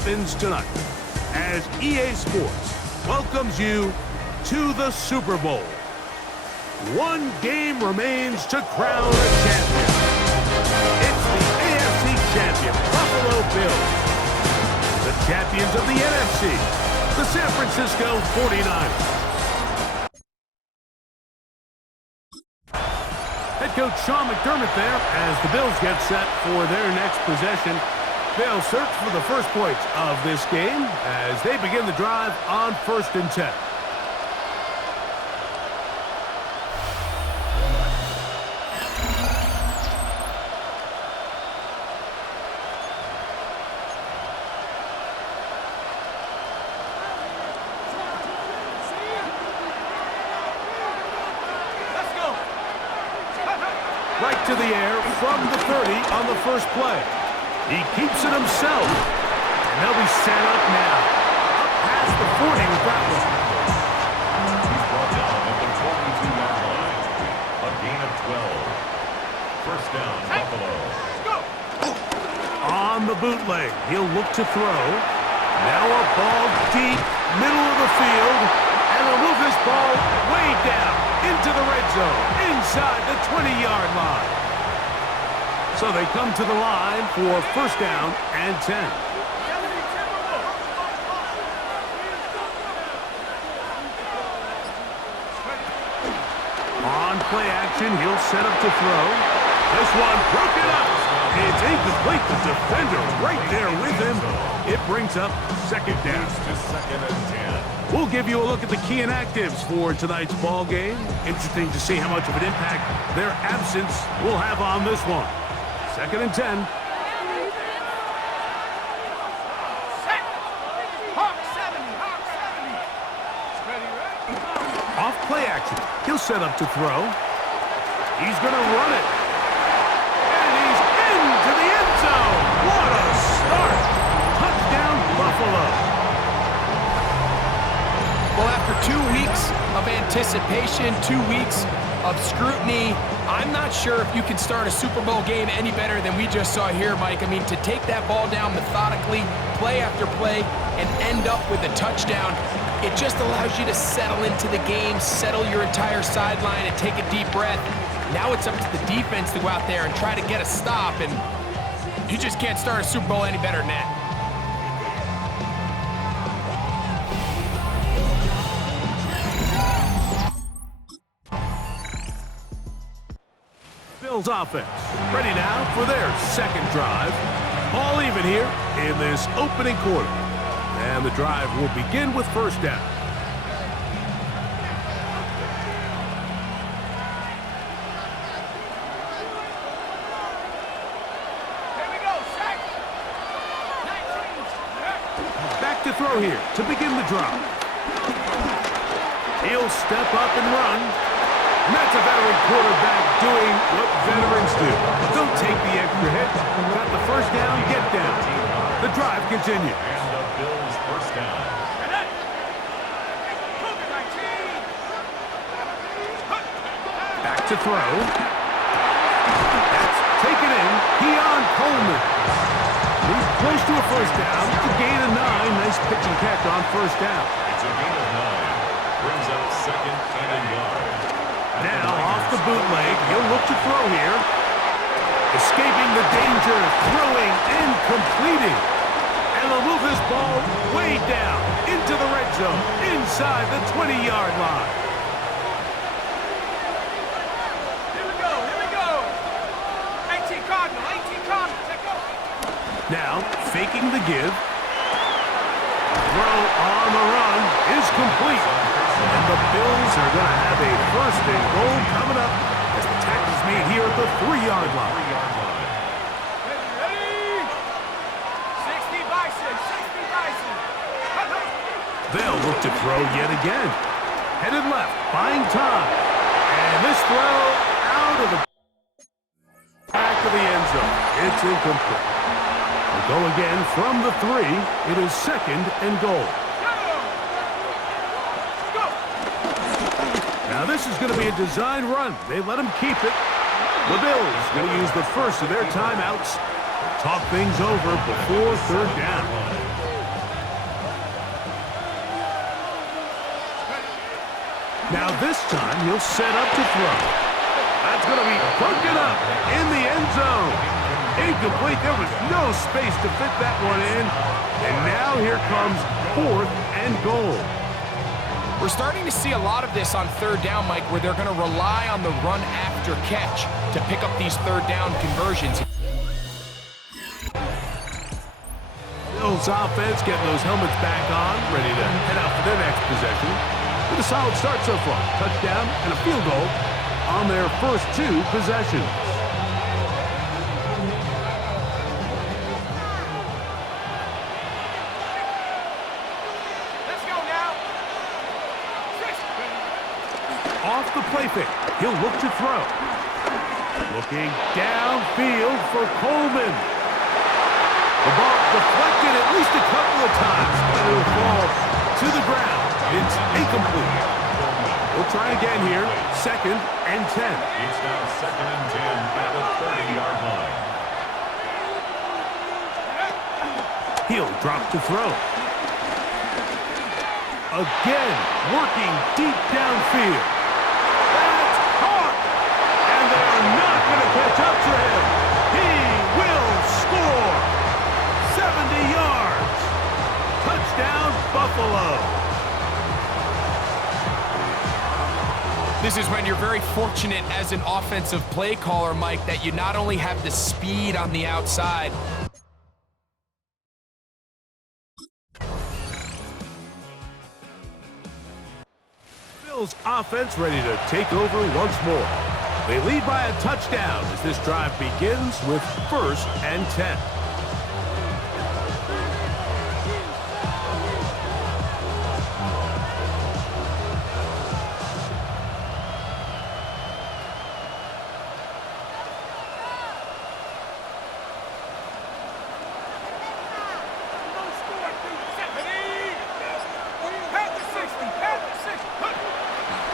happens tonight as EA Sports welcomes you to the Super Bowl. One game remains to crown a champion. It's the AFC champion, Buffalo Bills. The champions of the NFC, the San Francisco 49ers. Head coach Sean McDermott there as the Bills get set for their next possession. They'll search for the first points of this game as they begin the drive on 1st and 10. Right to the air from the 30 on the first play. He keeps it himself. And they'll be set up now. Up past the 40 with that one. He's brought down at the 42-yard line. A gain of 12. First down, Buffalo. Go! On the bootleg, he'll look to throw. Now a ball deep, middle of the field. And he'll move this ball way down into the red zone, inside the 20-yard line. So they come to the line for first down and 10. On play action, he'll set up to throw. This one broken up. It's incomplete. The defender right there with him. It brings up second down. To second and 10. We'll give you a look at the key inactives for tonight's ball game. Interesting to see how much of an impact their absence will have on this one. Second and 10. Off play action. He'll set up to throw. He's going to run it. And he's into the end zone. What a start. Touchdown, Buffalo. Well, after 2 weeks of anticipation, 2 weeks of scrutiny, I'm not sure if you can start a Super Bowl game any better than we just saw here, Mike. I mean, to take that ball down methodically, play after play, and end up with a touchdown, it just allows you to settle into the game, settle your entire sideline, and take a deep breath. Now it's up to the defense to go out there and try to get a stop, and you just can't start a Super Bowl any better than that. Bills offense ready now for their second drive. All even here in this opening quarter. And the drive will begin with first down. Back to throw here to begin the drive. He'll step up and run. And that's a veteran quarterback doing what veterans do. Don't take the extra hit. Got the first down, get down. The drive continues. And the Bills first down. Back to throw. That's taken in. Keon Coleman. He's close to a first down. It's a gain of 9. Nice pitch and catch on first down. It's a gain of 9. Brings up second and a yard. Now off the bootleg, he'll look to throw here. Escaping the danger, throwing and completing. And they'll move this ball way down into the red zone, inside the 20-yard line. Here we go. 18 Cardinal, take go. Now, faking the give. Throw on the run is complete. And the Bills are going to have a first and goal coming up as the tackle's made here at the 3-yard line. Ready? 60 Bison. They'll look to throw yet again. Headed left, buying time. And this throw out of the back of the end zone. It's incomplete. They'll go again from the 3. It is second and goal. Now this is going to be a design run. They let him keep it. The Bills going to use the first of their timeouts. Talk things over before third down. Now this time he'll set up to throw. That's going to be broken up in the end zone. Incomplete. There was no space to fit that one in. And now here comes 4th and goal. We're starting to see a lot of this on 3rd down, Mike, where they're going to rely on the run after catch to pick up these 3rd down conversions. Bills offense getting those helmets back on, ready to head out for their next possession. With a solid start so far. Touchdown and a field goal on their first 2 possessions. Let's go now. Off the play fake. He'll look to throw. Looking downfield for Coleman. The ball deflected at least a couple of times, but it'll fall to the ground. It's incomplete. We'll try again here. 2nd and 10. It's now 2nd and 10 at the 30-yard line. He'll drop to throw. Again, working deep downfield. That's caught! And they're not going to catch up to him. He will score! 70 yards. Touchdown, Buffalo. This is when you're very fortunate as an offensive play caller, Mike, that you not only have the speed on the outside. Bills offense ready to take over once more. They lead by a touchdown as this drive begins with 1st and 10.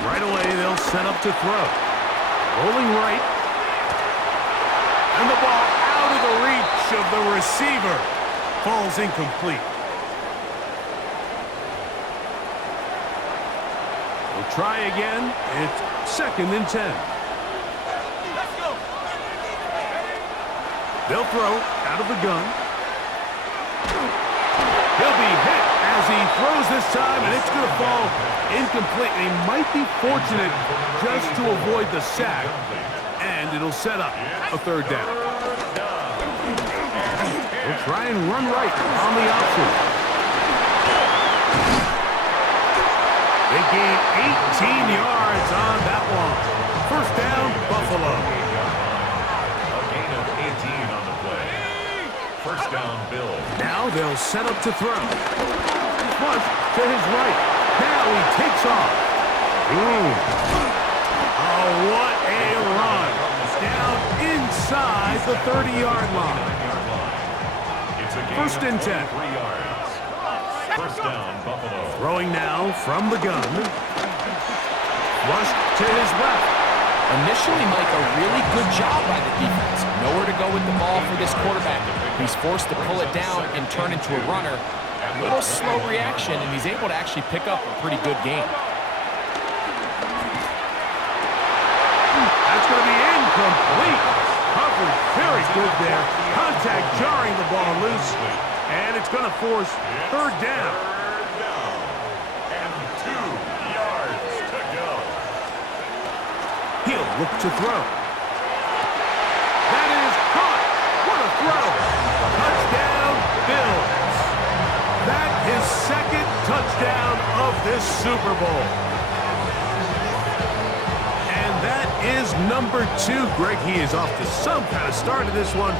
Right away, they'll set up to throw. Rolling right. And the ball out of the reach of the receiver. Falls incomplete. We'll try again. It's 2nd and 10. Let's go. They'll throw out of the gun. He'll be hit as he throws this time, and it's going to fall incomplete. And he might be fortunate just to avoid the sack, and it'll set up a 3rd down. We'll try and run right on the option. They gain 18 yards on that one. 1st down, Buffalo. A gain of 18 on the play. 1st down, Bills. Now they'll set up to throw. Flush to his right. Now he takes off. Oh, what a run. Down inside the 30-yard line. It's a gain 1st and 10. 3 yards. 1st down, Buffalo. Throwing now from the gun. Flush to his left. Initially, Mike, a really good job by the defense. Nowhere to go with the ball for this quarterback. He's forced to pull it down and turn into a runner. A little slow reaction, and he's able to actually pick up a pretty good game. That's going to be incomplete. Covered very good there. Contact jarring the ball loose. And it's going to force 3rd down. And 2 yards to go. He'll look to throw. That is caught. What a throw. Touchdown, Bills. That is 2nd touchdown of this Super Bowl. And that is number 2. Greg, he is off to some kind of start in this one.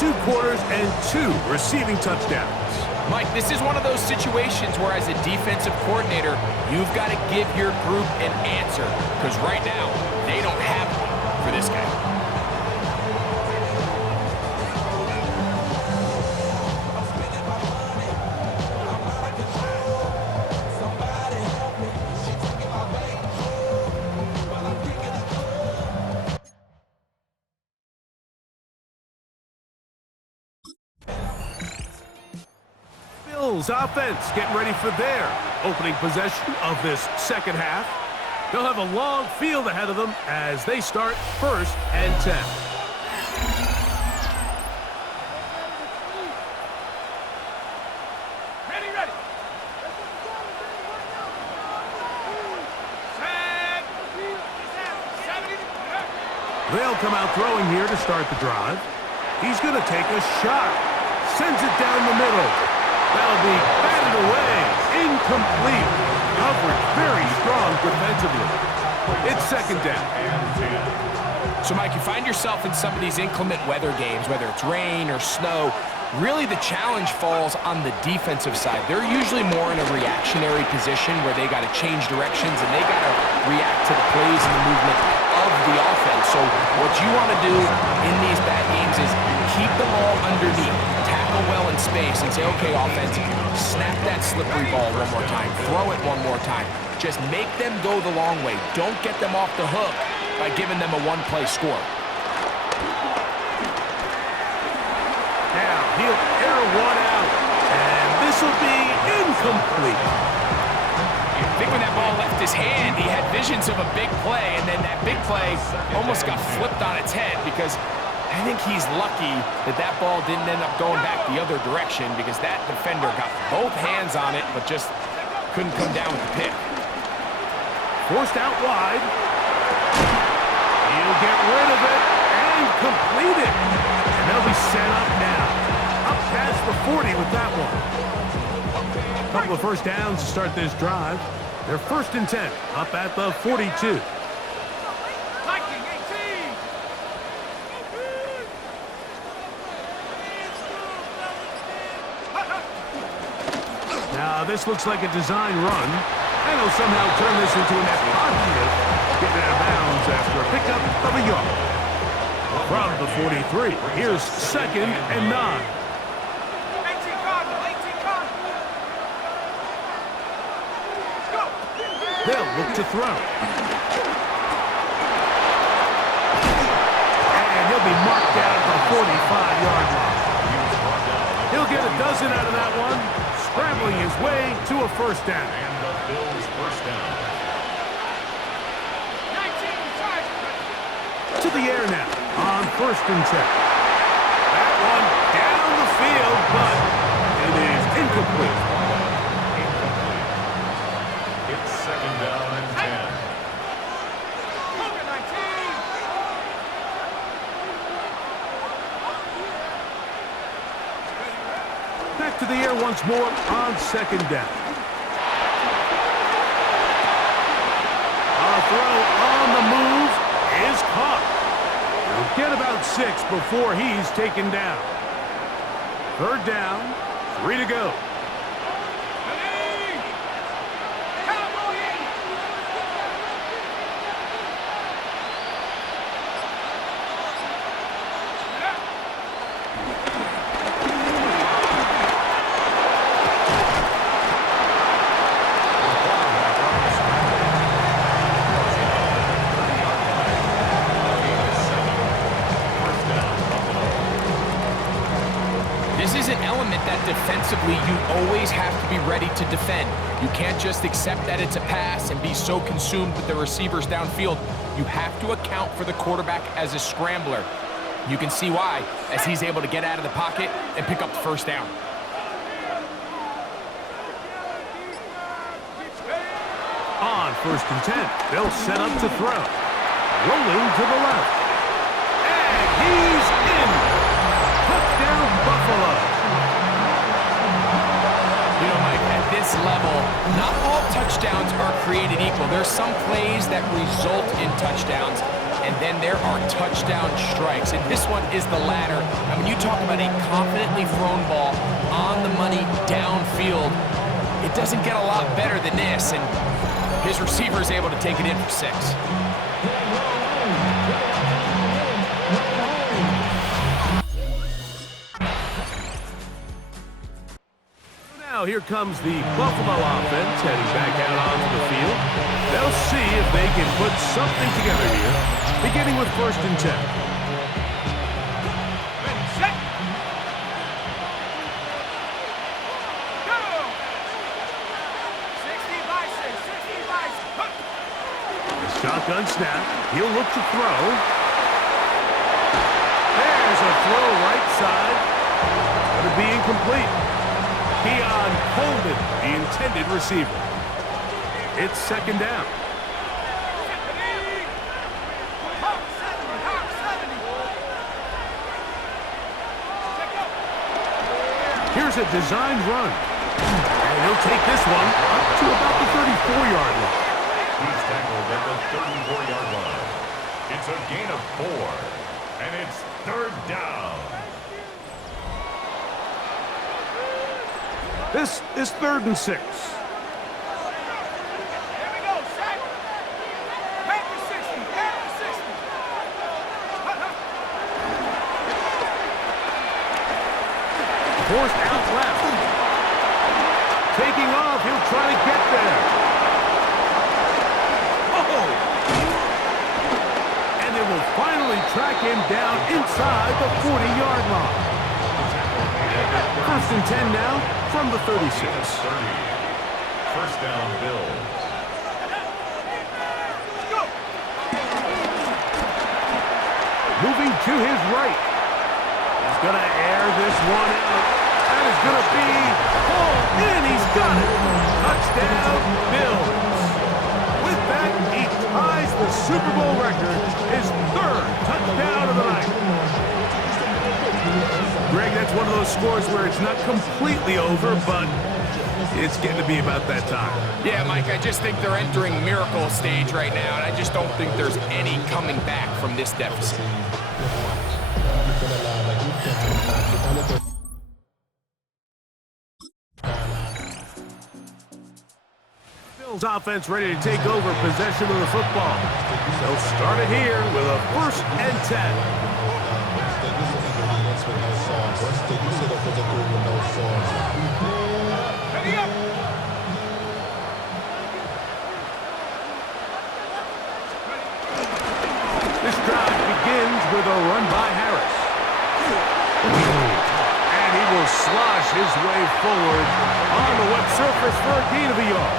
2 quarters and 2 receiving touchdowns. Mike, this is one of those situations where as a defensive coordinator, you've got to give your group an answer. Because right now, they don't have one for this guy. Bills offense getting ready for their opening possession of this 2nd half. They'll have a long field ahead of them as they start 1st and 10. Ready. Set. 70. They'll come out throwing here to start the drive. He's going to take a shot. Sends it down the middle. That'll be batted away. Incomplete. Coverage very strong defensively. It's 2nd down. So, Mike, you find yourself in some of these inclement weather games, whether it's rain or snow. Really, the challenge falls on the defensive side. They're usually more in a reactionary position where they got to change directions and they got to react to the plays and the movement of the offense. So what you want to do in these bad games is keep the ball underneath, tackle well in space, and say, okay, offense, snap that slippery ball one more time, throw it one more time. Just make them go the long way. Don't get them off the hook by giving them a one-play score. Now he'll air one out, and this will be incomplete. I think when that ball left his hand, he had visions of a big play, and then that big play almost got flipped on its head because I think he's lucky that that ball didn't end up going back the other direction because that defender got both hands on it but just couldn't come down with the pick. Forced out wide. He'll get rid of it and complete it. And they'll be set up now. Up past the 40 with that one. A couple of first downs to start this drive. They're 1st and 10, up at the 42. Viking 18. Now this looks like a design run. And he'll somehow turn this into a net positive. Getting out of bounds after a pickup of a yard. From the 43, here's 2nd and 9. 18 Cardinal. 18 Cardinal. Let's go. They'll look to throw. And he'll be marked down at the 45-yard line. He'll get a dozen out of that one, scrambling his way to a 1st down. And the Bills' 1st down. 19 charge. To the air now on 1st and 10. That one down the field, but it is incomplete. It's 2nd down and 10. Cougar 19. Back to the air once more on 2nd down. A throw on the move is caught. He'll get about 6 before he's taken down. 3rd down, 3 to go. Ready. Cowboy. This is an element that defensively you always have to be ready to defend. You can't just accept that it's a pass and be so consumed with the receivers downfield. You have to account for the quarterback as a scrambler. You can see why, as he's able to get out of the pocket and pick up the 1st down. On 1st and 10, they'll set up to throw. Rolling to the left. And he's in. Touchdown, Buffalo. You know, Mike, at this level, not all touchdowns are created equal. There's some plays that result in touchdowns, and then there are touchdown strikes. And this one is the latter. I mean, you talk about a confidently thrown ball on the money downfield. It doesn't get a lot better than this, and his receiver is able to take it in for 6. Now here comes the Buffalo offense heading back out onto the field. They'll see if they can put something together here, beginning with 1st and 10. Ready, set. Go. 60 by 6. 60 by 6. Shotgun snap. He'll look to throw. There's a throw right side. Going to be incomplete. Keon Coleman, the intended receiver. It's second down. Here's a designed run. And he'll take this one up to about the 34-yard line. He's tackled at the 34-yard line. It's a gain of 4, and it's third down. This is 3rd and 6. Here we go, set. Back to 60, back to 60. Forced out left. Taking off, he'll try to get there. Oh! And they will finally track him down inside the 40-yard line. 1st and 10 now from the 36. 1st down, Bills. Moving to his right. He's going to air this one out. That is going to be pulled in. He's got it. Touchdown, Bills. With that, he ties the Super Bowl record, his 3rd touchdown of the night. Greg, that's one of those scores where it's not completely over, but it's getting to be about that time. Yeah, Mike, I just think they're entering miracle stage right now, and I just don't think there's any coming back from this deficit. Bills offense ready to take over possession of the football. They'll start it here with a 1st and 10. Ready up. This drive begins with a run by Harris. And he will slosh his way forward on the wet surface for a gain of a yard.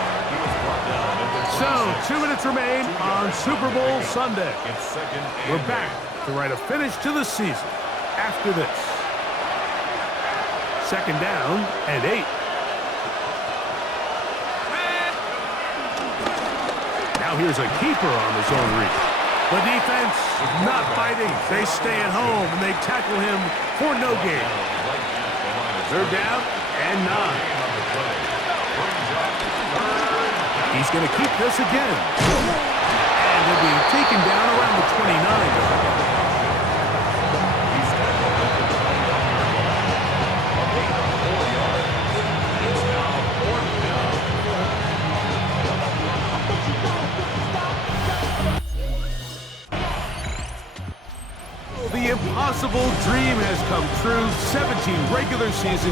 So, 2 minutes remain on Super Bowl Sunday. We're back to write a finish to the season after this. 2nd down and 8. Now here's a keeper on the zone read. The defense not biting. They stay at home and they tackle him for no gain. 3rd down and 9. He's going to keep this again. And he'll be taken down around the 29. The impossible dream has come true. 17 regular season games.